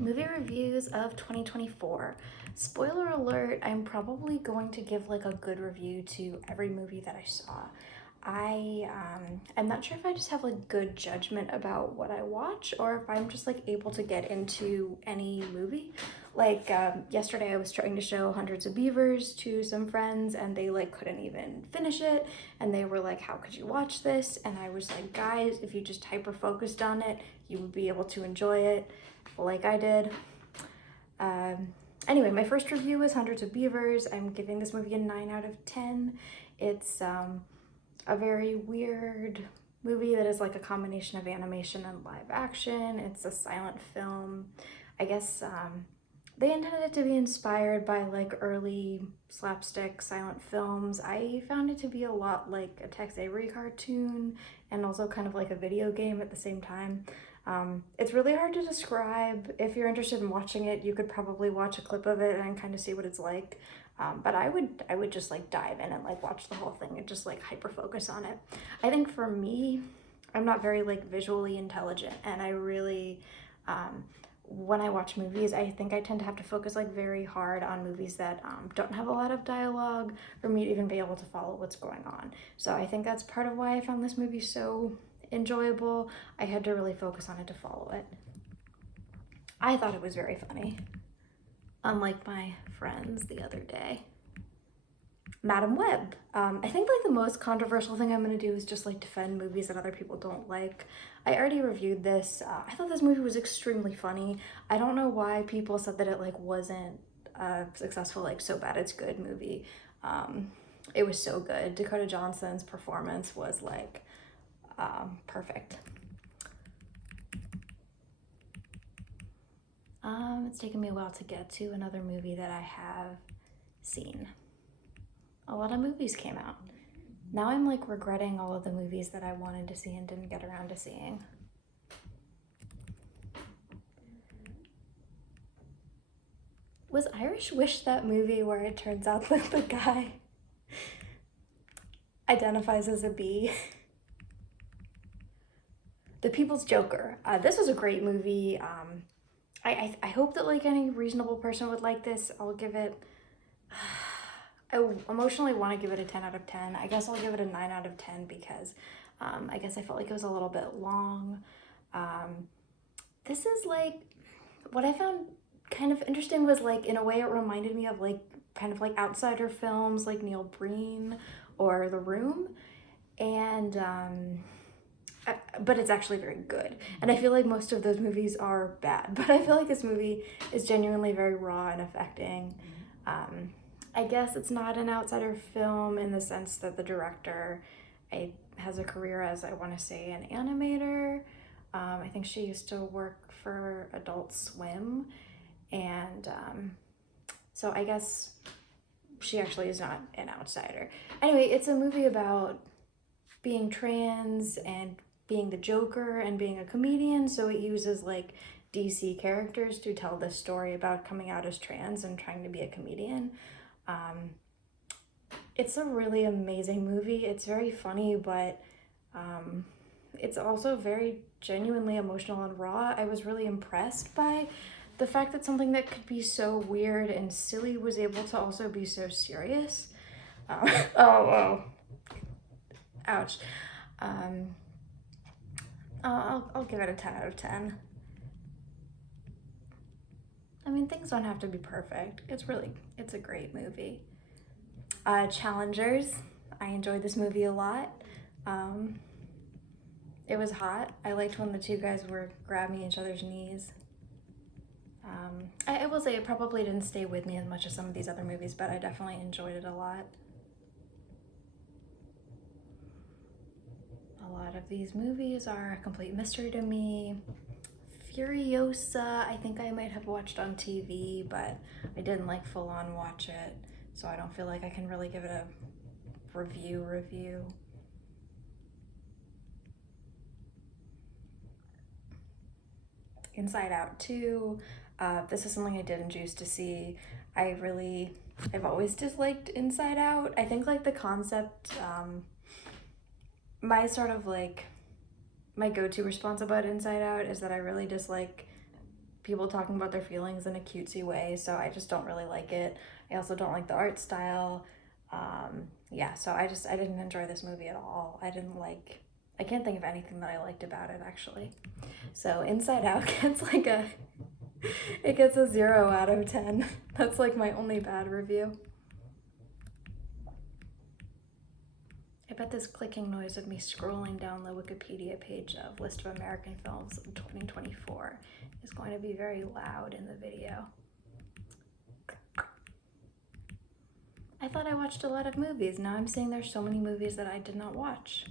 Movie reviews of 2024. Spoiler alert, I'm probably going to give like a good review to every movie that I saw. I'm not sure if I just have like good judgment about what I watch or if I'm just like able to get into any movie. Like yesterday I was trying to show Hundreds of Beavers to some friends and they like couldn't even finish it and they were like, how could you watch this? And I was like, guys, if you just hyper focused on it, you would be able to enjoy it like I did. Anyway, my first review is Hundreds of Beavers. I'm giving this movie a 9 out of 10. It's a very weird movie that is like a combination of animation and live action. It's a silent film. I guess they intended it to be inspired by like early slapstick silent films. I found it to be a lot like a Tex Avery cartoon and also kind of like a video game at the same time. It's really hard to describe. If you're interested in watching it, you could probably watch a clip of it and kind of see what it's like. But I would just like dive in and like watch the whole thing and just like hyper focus on it. I think for me, I'm not very like visually intelligent, and I really when I watch movies, I think I tend to have to focus like very hard on movies that don't have a lot of dialogue for me to even be able to follow what's going on. So I think that's part of why I found this movie so enjoyable. I had to really focus on it to follow it. I thought it was very funny, unlike my friends the other day. Madam Web. I think like the most controversial thing I'm gonna do is just like defend movies that other people don't like. I already reviewed this. I thought this movie was extremely funny. I don't know why people said that it like wasn't successful, like so bad it's good movie. It was so good. Dakota Johnson's performance was like perfect. It's taken me a while to get to another movie that I have seen. A lot of movies came out. Now I'm like regretting all of the movies that I wanted to see and didn't get around to seeing. Was Irish Wish that movie where it turns out that the guy identifies as a bee? The People's Joker. This was a great movie. I hope that like any reasonable person would like this. I'll give it, I emotionally want to give it a 10 out of 10. I guess I'll give it a 9 out of 10 because I guess I felt like it was a little bit long. This is like, what I found kind of interesting was like, in a way it reminded me of like, kind of like outsider films like Neil Breen or The Room. And, but it's actually very good. And I feel like most of those movies are bad, but I feel like this movie is genuinely very raw and affecting. I guess it's not an outsider film in the sense that the director has a career as, I want to say, an animator. I think she used to work for Adult Swim, and so I guess she actually is not an outsider. Anyway, it's a movie about being trans and being the Joker and being a comedian, so it uses like DC characters to tell this story about coming out as trans and trying to be a comedian. It's a really amazing movie. It's very funny, but it's also very genuinely emotional and raw. I was really impressed by the fact that something that could be so weird and silly was able to also be so serious. Oh, whoa. Ouch. I'll give it a 10 out of 10. I mean, things don't have to be perfect. It's a great movie. Challengers. I enjoyed this movie a lot. It was hot. I liked when the two guys were grabbing each other's knees. I will say it probably didn't stay with me as much as some of these other movies, but I definitely enjoyed it a lot. A lot of these movies are a complete mystery to me. Furiosa, I think I might have watched on TV, but I didn't like full on watch it, so I don't feel like I can really give it a review. Inside Out 2, this is something I didn't choose to see. I've always disliked Inside Out. I think like the concept, my sort of like, my go-to response about Inside Out is that I really dislike people talking about their feelings in a cutesy way, so I just don't really like it. I also don't like the art style. Yeah, so I didn't enjoy this movie at all. I can't think of anything that I liked about it actually. So Inside Out gets like it gets a 0 out of 10. That's like my only bad review. I bet this clicking noise of me scrolling down the Wikipedia page of List of American Films of 2024 is going to be very loud in the video. I thought I watched a lot of movies. Now I'm seeing there's so many movies that I did not watch.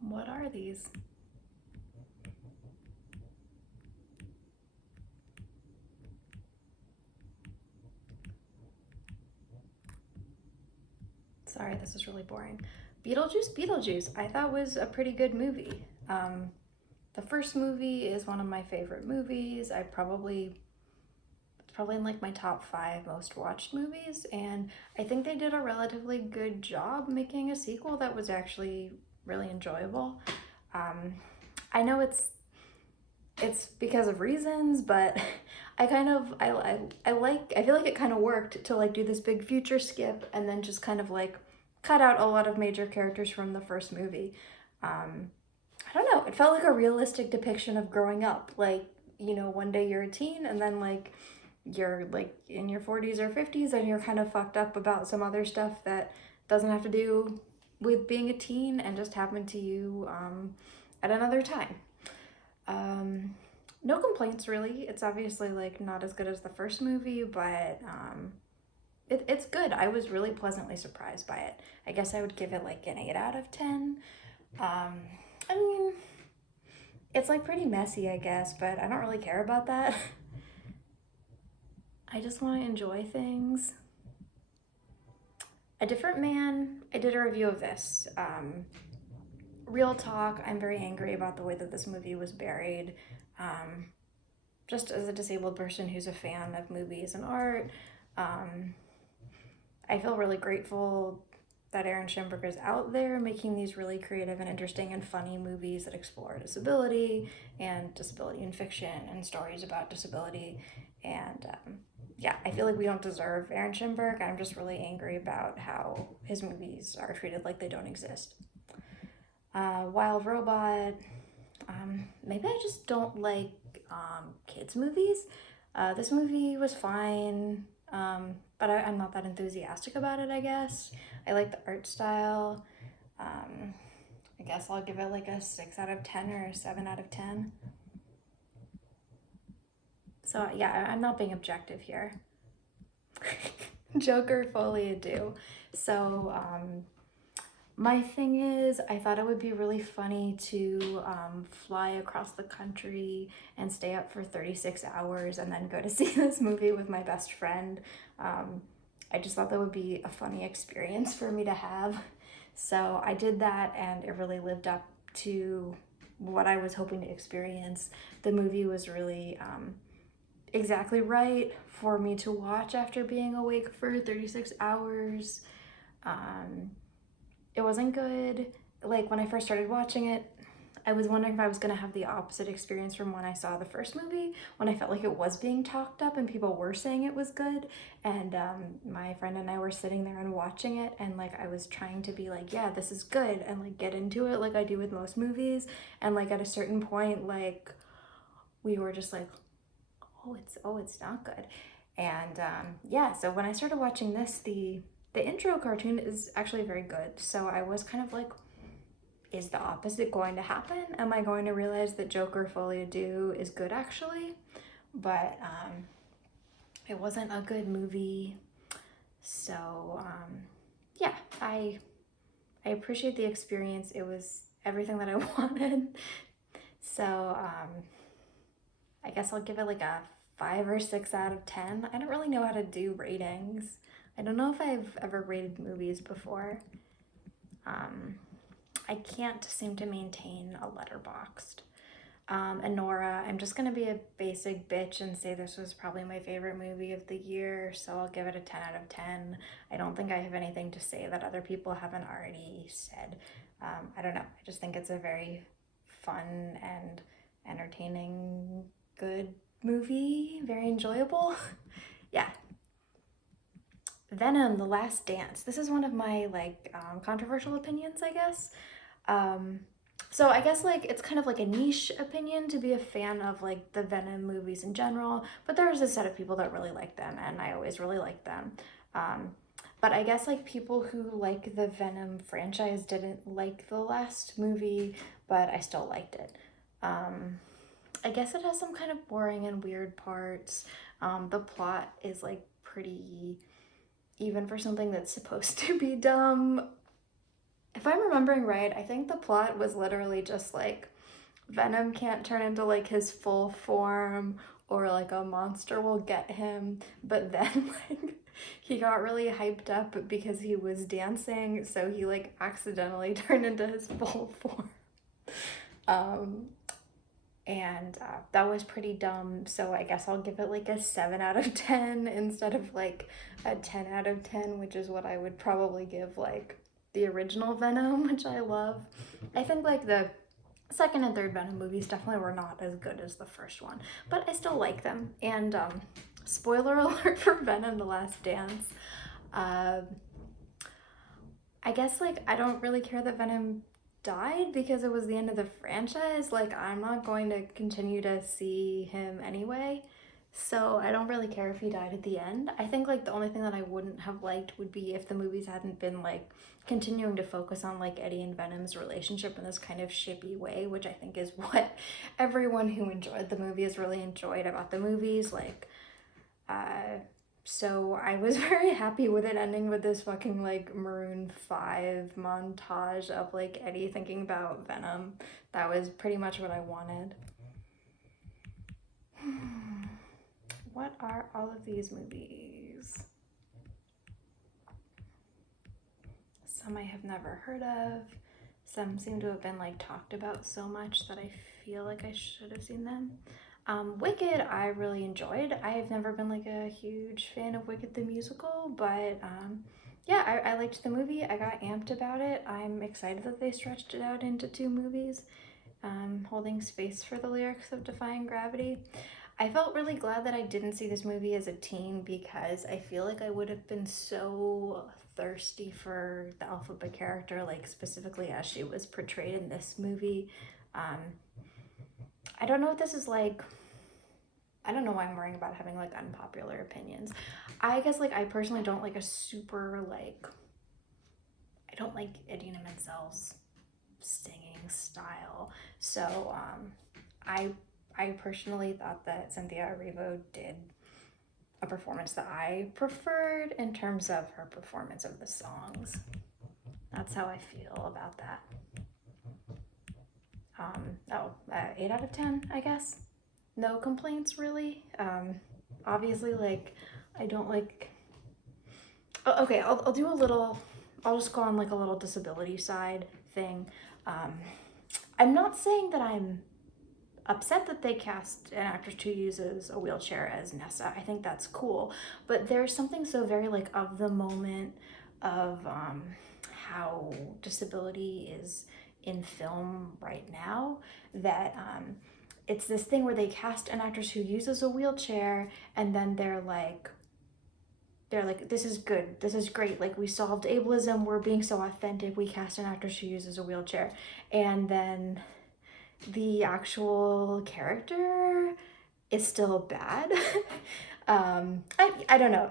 What are these? Sorry, this is really boring. Beetlejuice, I thought was a pretty good movie. The first movie is one of my favorite movies. It's probably in like my top 5 most watched movies, and I think they did a relatively good job making a sequel that was actually really enjoyable. I know it's because of reasons, but I feel like it kind of worked to like do this big future skip and then just kind of like cut out a lot of major characters from the first movie. I don't know, it felt like a realistic depiction of growing up. Like, you know, one day you're a teen and then like you're like in your 40s or 50s and you're kind of fucked up about some other stuff that doesn't have to do with being a teen and just happened to you at another time. No complaints really. It's obviously like not as good as the first movie, but it's good. I was really pleasantly surprised by it. I guess I would give it like an 8 out of 10. I mean, it's like pretty messy, I guess, but I don't really care about that. I just want to enjoy things. A Different Man, I did a review of this. Real talk, I'm very angry about the way that this movie was buried. Just as a disabled person who's a fan of movies and art, I feel really grateful that Aaron Schimberger is out there making these really creative and interesting and funny movies that explore disability and disability in fiction and stories about disability. And yeah, I feel like we don't deserve Aaron Schimberger. I'm just really angry about how his movies are treated like they don't exist. Wild Robot, maybe I just don't like kids movies. This movie was fine, but I'm not that enthusiastic about it, I guess. I like the art style. I guess I'll give it like a 6 out of 10 or a 7 out of 10. So yeah, I'm not being objective here. Joker Folie à Deux. So my thing is, I thought it would be really funny to fly across the country and stay up for 36 hours and then go to see this movie with my best friend. I just thought that would be a funny experience for me to have. So I did that and it really lived up to what I was hoping to experience. The movie was really exactly right for me to watch after being awake for 36 hours. It wasn't good. Like when I first started watching it, I was wondering if I was gonna have the opposite experience from when I saw the first movie, when I felt like it was being talked up and people were saying it was good. And my friend and I were sitting there and watching it, and like I was trying to be like, yeah, this is good, and like get into it like I do with most movies. And like at a certain point, like we were just like, oh, it's not good. And yeah, so when I started watching this, the intro cartoon is actually very good. So I was kind of like, is the opposite going to happen? Am I going to realize that Joker Folie à Deux is good actually? But it wasn't a good movie. So yeah, I appreciate the experience. It was everything that I wanted. So I guess I'll give it like a 5 or 6 out of 10. I don't really know how to do ratings. I don't know if I've ever rated movies before. I can't seem to maintain a Letterboxd. And Nora, I'm just gonna be a basic bitch and say this was probably my favorite movie of the year, so I'll give it a 10 out of 10. I don't think I have anything to say that other people haven't already said. I don't know, I just think it's a very fun and entertaining, good movie, very enjoyable. Yeah. Venom, The Last Dance. This is one of my like controversial opinions, I guess. Um, so I guess like it's kind of like a niche opinion to be a fan of like the Venom movies in general, but there's a set of people that really like them, and I always really like them. Um, but I guess like people who like the Venom franchise didn't like the last movie, but I still liked it. Um, I guess it has some kind of boring and weird parts. The plot is like pretty even for something that's supposed to be dumb. If I'm remembering right, I think the plot was literally just like Venom can't turn into like his full form or like a monster will get him, but then like he got really hyped up because he was dancing, so he like accidentally turned into his full form. Um and that was pretty dumb, so I guess I'll give it like a 7 out of 10 instead of like a 10 out of 10, which is what I would probably give like the original Venom, which I love. I think like the second and third Venom movies definitely were not as good as the first one, but I still like them. And spoiler alert for Venom: The Last Dance. Uh, I guess like I don't really care that Venom died because it was the end of the franchise. Like I'm not going to continue to see him anyway. So I don't really care if he died at the end. I think like the only thing that I wouldn't have liked would be if the movies hadn't been like continuing to focus on like Eddie and Venom's relationship in this kind of shippy way, which I think is what everyone who enjoyed the movie has really enjoyed about the movies. Like uh so I was very happy with it ending with this fucking like Maroon 5 montage of like Eddie thinking about Venom. That was pretty much what I wanted. What are all of these movies? Some I have never heard of. Some seem to have been like talked about so much that I feel like I should have seen them. Wicked, I really enjoyed. I've never been like a huge fan of Wicked the musical, but yeah, I liked the movie. I got amped about it. I'm excited that they stretched it out into 2 movies, holding space for the lyrics of Defying Gravity. I felt really glad that I didn't see this movie as a teen because I feel like I would have been so thirsty for the Alphaba character, like specifically as she was portrayed in this movie. Um, I don't know what this is like. I don't know why I'm worrying about having like unpopular opinions. I guess like I personally don't like a super like, I don't like Idina Menzel's singing style. So I I personally thought that Cynthia Erivo did a performance that I preferred in terms of her performance of the songs. That's how I feel about that. 8 out of 10, I guess. No complaints really. Obviously, like, I don't like. Oh, okay, I'll do a little. I'll just go on like a little disability side thing. Um, I'm not saying that I'm upset that they cast an actress who uses a wheelchair as Nessa. I think that's cool, but there's something so very like of the moment of how disability is in film right now that it's this thing where they cast an actress who uses a wheelchair and then they're like, this is good, this is great, like we solved ableism, we're being so authentic, we cast an actress who uses a wheelchair, and then the actual character is still bad. I don't know.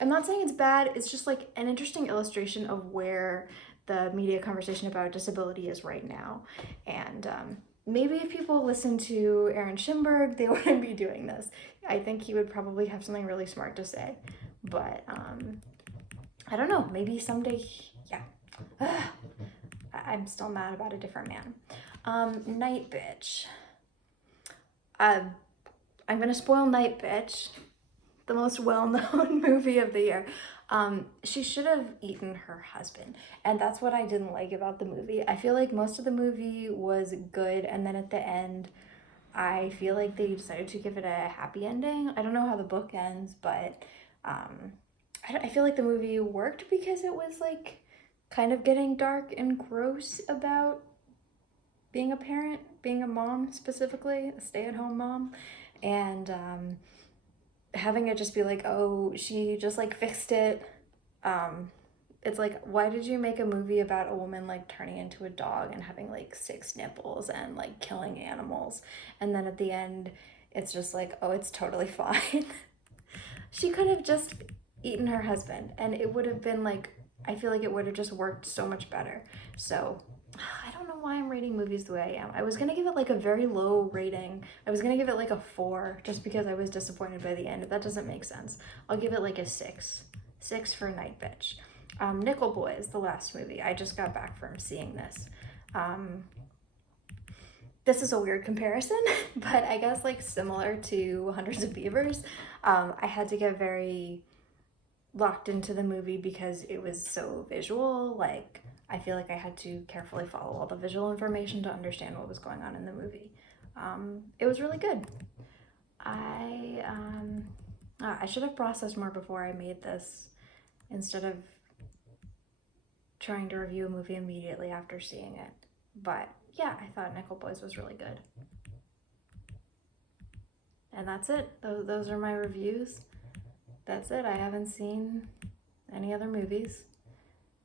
I'm not saying it's bad, it's just like an interesting illustration of where the media conversation about disability is right now. And maybe if people listen to Aaron Schimberg, they wouldn't be doing this. I think he would probably have something really smart to say. But I don't know, maybe someday, yeah. I'm still mad about A Different Man. Night Bitch. I'm gonna spoil Night Bitch, the most well-known movie of the year. She should have eaten her husband. And that's what I didn't like about the movie. I feel like most of the movie was good, and then at the end, I feel like they decided to give it a happy ending. I don't know how the book ends, but um, I feel like the movie worked because it was like kind of getting dark and gross about being a parent, being a mom specifically, a stay-at-home mom, and having it just be like, oh, she just like fixed it. Um, it's like, why did you make a movie about a woman like turning into a dog and having like 6 nipples and like killing animals? And then at the end, it's just like, oh, it's totally fine. She could have just eaten her husband and it would have been like, I feel like it would have just worked so much better. So I don't know why I'm rating movies the way I am. I was gonna give it like a very low rating. I was gonna give it like a 4 just because I was disappointed by the end. That doesn't make sense. I'll give it like a 6. 6 for Night Bitch. Nickel Boys, the last movie. I just got back from seeing this. This is a weird comparison, but I guess like similar to Hundreds of Beavers, I had to get very locked into the movie because it was so visual. Like, I feel like I had to carefully follow all the visual information to understand what was going on in the movie. It was really good. I should have processed more before I made this instead of trying to review a movie immediately after seeing it. But yeah, I thought Nickel Boys was really good. And that's it. Those are my reviews. That's it. I haven't seen any other movies.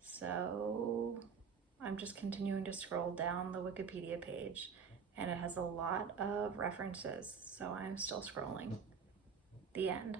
So I'm just continuing to scroll down the Wikipedia page, and it has a lot of references. So I'm still scrolling. The end.